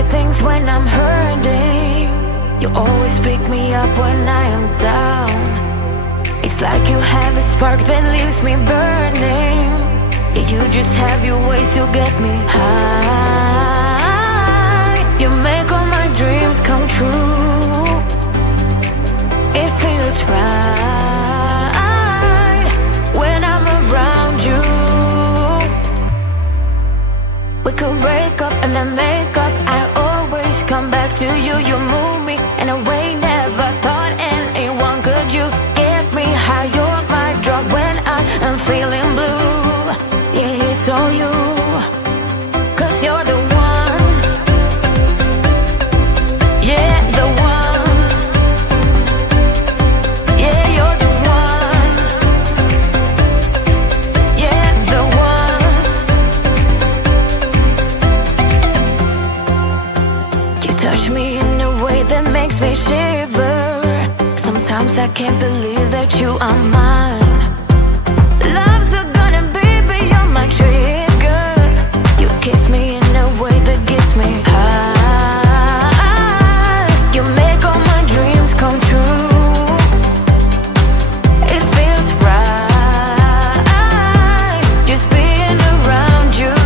right things when I'm hurting. You always pick me up when I am down. It's like you have a spark that leaves me burning. Yeah, you just have your ways to get me high. You make all my dreams come true. It feels right when I'm around you. We could break up and then make up. I always come back to you. You move me in a way never thought anyone could. You get me high. You're my drug when I am feeling blue. Yeah, it's all you, 'cause you're the one. Yeah, the one. Yeah, you're the one. Yeah, the one. You touch me in a way that makes me shiver. Sometimes I can't believe that you are mine. Love's gonna be beyond my trigger. You kiss me in a way that gets me high. You make all my dreams come true. It feels right just being around you.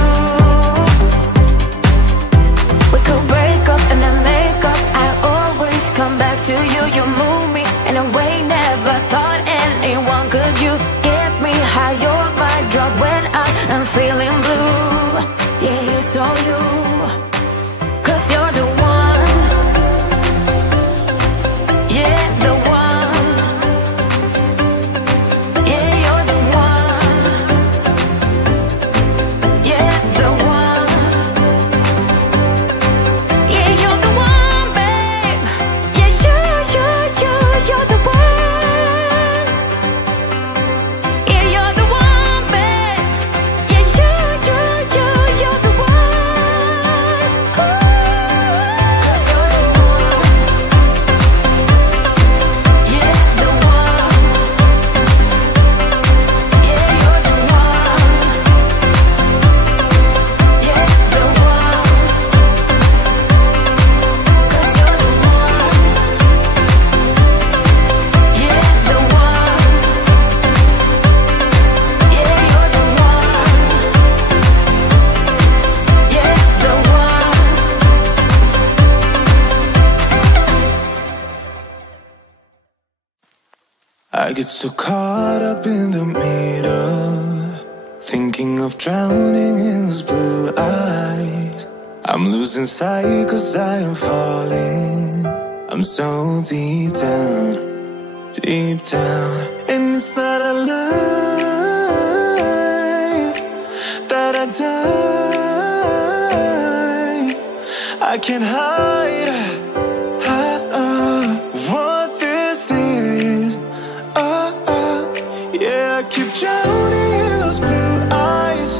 We could break up and then make up. I always come back to you. You move me in a way never thought anyone could. You get me high. You're my drug when I am feeling blue. Yeah, it's all you, 'cause you're the one. Yeah, the one. Yeah, you're the one. Yeah, the one. Yeah, you're the one, babe. Yeah, you're the one. Yeah, you're the one, babe. Yeah, you're the one. Ooh. 'Cause you're the one. Yeah, the one. Yeah, you're the one. Yeah, the one. 'Cause you're the one. Yeah, the one. Yeah, you're the one. Yeah, the one. I get so caught up in the middle, thinking of drowning in those blue eyes. I'm losing sight 'cause I am falling. I'm so deep down, and it's not a lie that I die. I can't hide what this is. Yeah, I keep drowning in those blue eyes,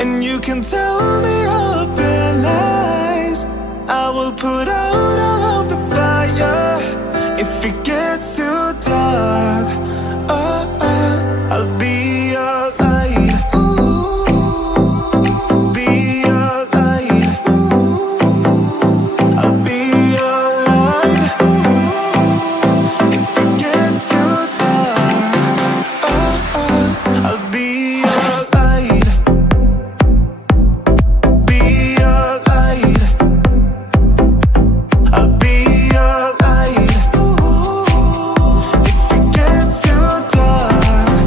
and you can tell me all of your lies. I will put out all of the fire if it gets too dark. I'll be your light. Be your light. I'll be your light. If it gets too dark, I'll be your light. Be your light. I'll be your light. If it gets too dark,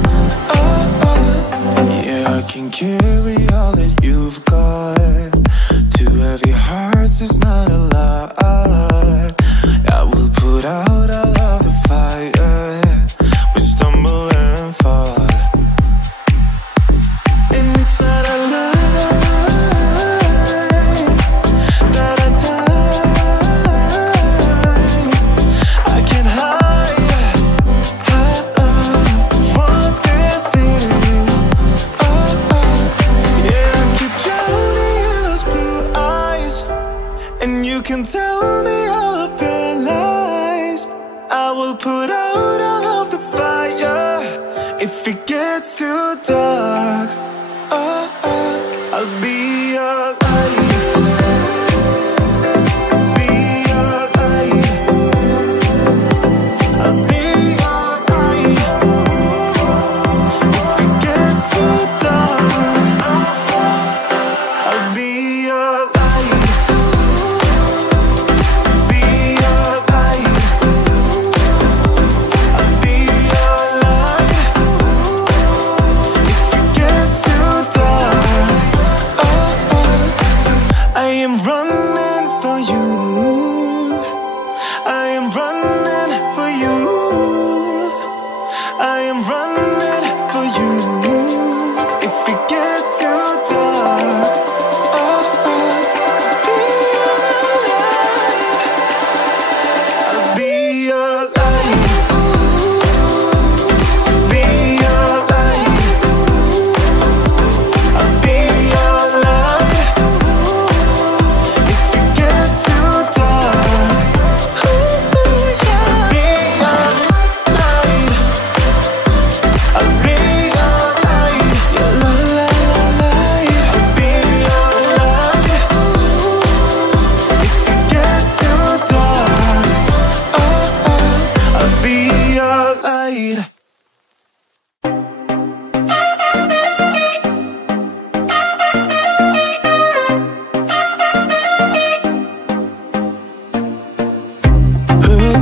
yeah, I can carry all that you've got. Two heavy hearts is not a lot. I will put out all of the fire. We stumble and fall, and it's not a lie that I die. I can't hide what this is. Yeah, I keep drowning in those blue eyes, and you can tell me all of your lies. I will put out all of the fire if it gets too dark. I'll be your light.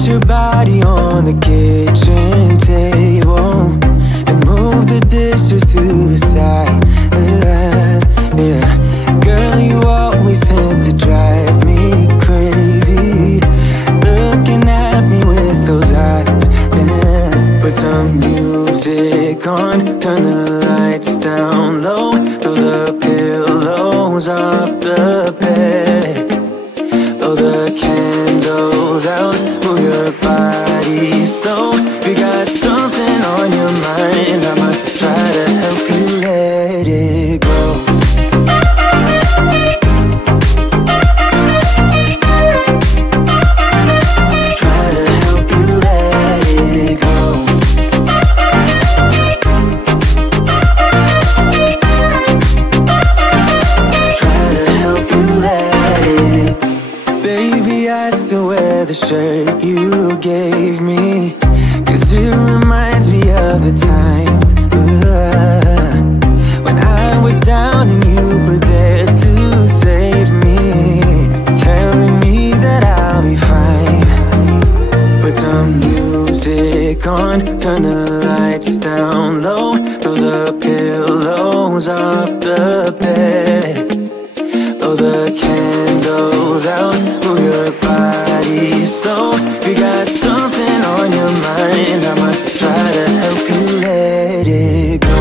your body on the kitchen table and move the dishes to the side. Yeah. Girl, you always tend to drive me crazy, looking at me with those eyes. Yeah. Put some music on, turn the lights down low, throw the pillows off the bed, blow the candles out, move your body slow. You got something on your mind, I'ma try to help you let it go. Try to help you let it go. Try to help you let it. Baby, I still wear the shirt you gave me, 'cause it reminds me of the times when I was down and you were there to save me, telling me that I'll be fine. Put some music on, turn the lights down low, throw the pillows off the bed, blow the candles out, move your body slow. You got something on your mind, I'ma try to help you let it go.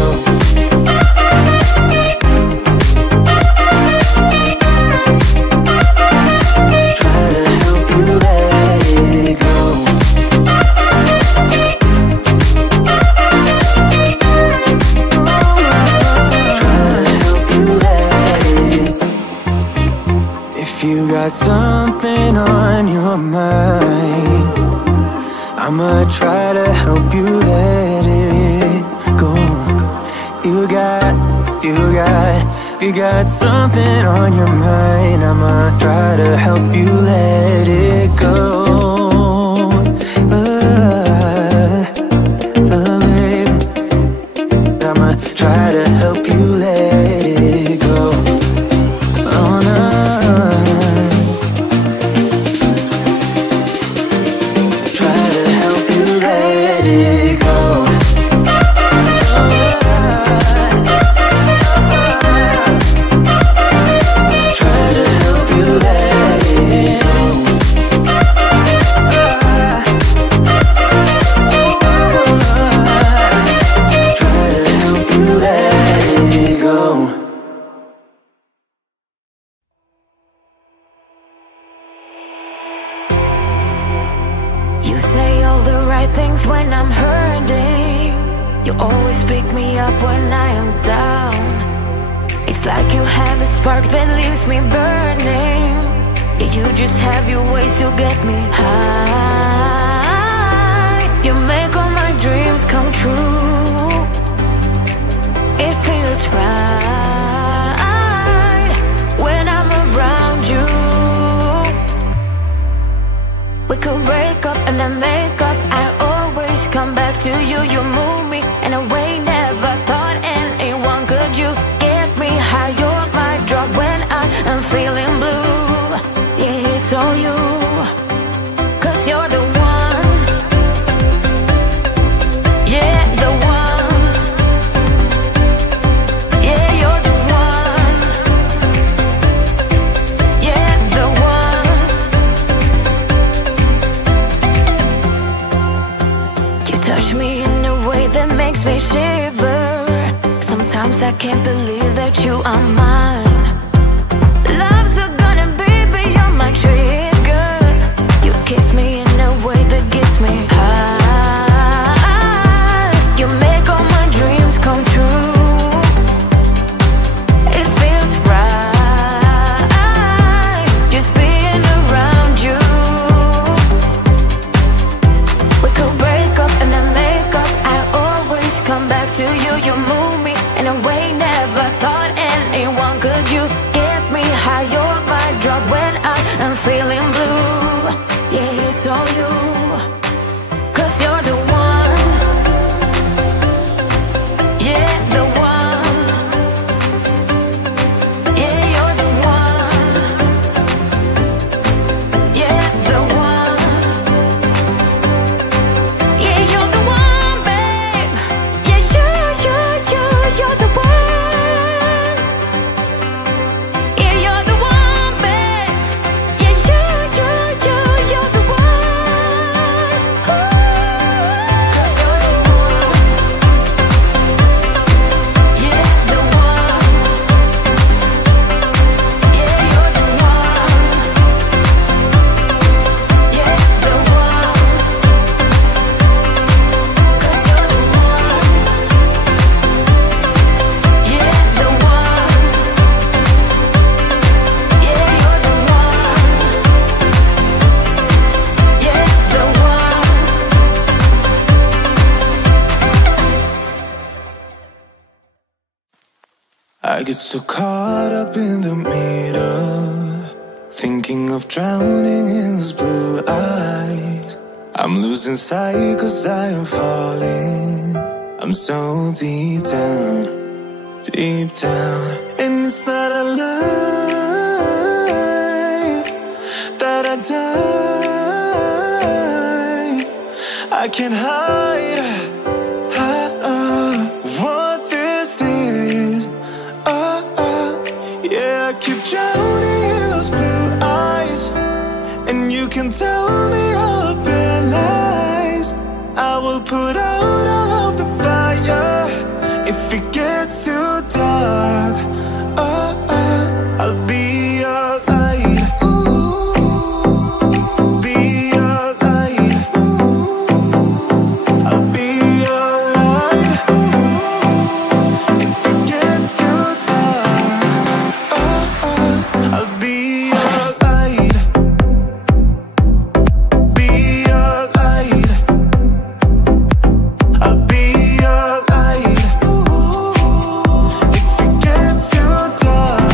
Try to help you let it go. Try to help you let it. If you got something on your mind, I'ma try to help you let it go. You got something on your mind, I'ma try to help you let it go. Baby, I'ma try to help you let it go. Oh no. Try to help you let it go. Try to help you let it go. Try to help you let it go. You say all the right things when I'm hurting. You always pick me up when I am down. It's like you have a spark that leaves me burning. Yeah, you just have your ways to get me high. You make all my dreams come true. It feels right when I'm around you. We could break up and then make up. I always come back to you. You move me in a way never thought anyone could. You get me high. You're my drug when I am feeling blue. Yeah, it's all you, 'cause you're the one. Yeah, the one. Yeah, you're the one. Yeah, the one. You touch me in a way that makes me shiver. Sometimes I can't believe that you are mine. Love's gonna be beyond my trigger. You kiss me in a way that gets me high. You make all my dreams come true. It feels right just being around you. We could break up and then make up. I always come back to you. You move me in a way never thought anyone could. You get me high. You're my drug when I am feeling blue. Yeah, it's all you, 'cause you're the one. Yeah, the one. Yeah, you're the one. Yeah, the one. get so caught up in the middle, thinking of drowning in those blue eyes. I'm losing sight 'cause I am falling. I'm so deep down, deep down. And it's not a lie that I die. I can't hide what this is. Yeah, I keep drowning in those blue eyes, and you can tell me all of your lies. I will put out all of the fire if it gets too dark. I'll be your light. Be your light. I'll be your light. If it gets too dark, I'll be your light. Be your light. I'll be your light. If it gets too dark,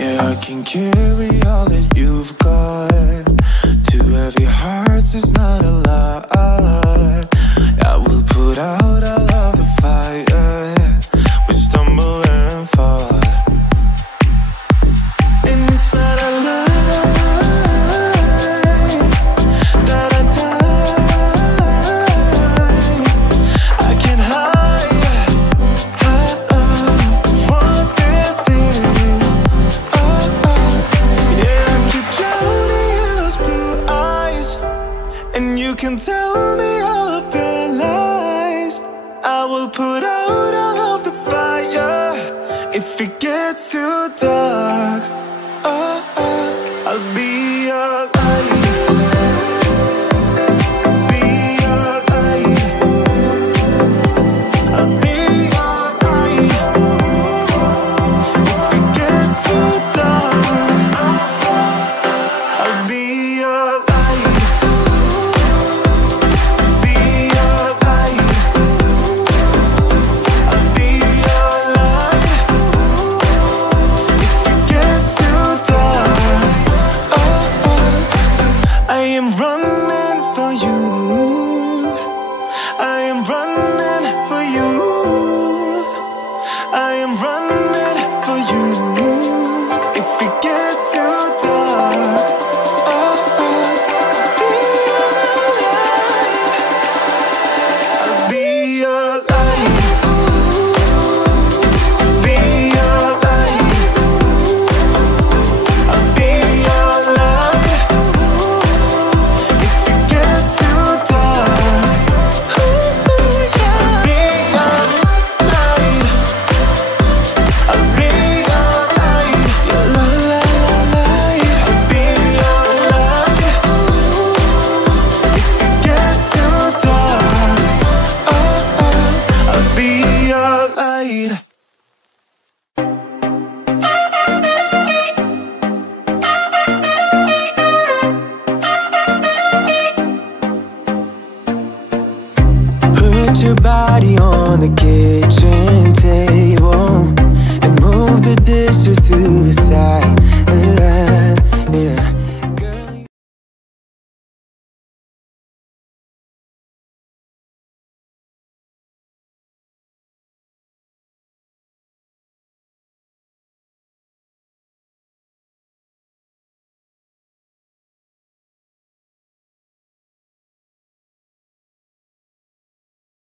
yeah, I can carry all that you've got. Two heavy hearts is not a lot. I will put out all of the fire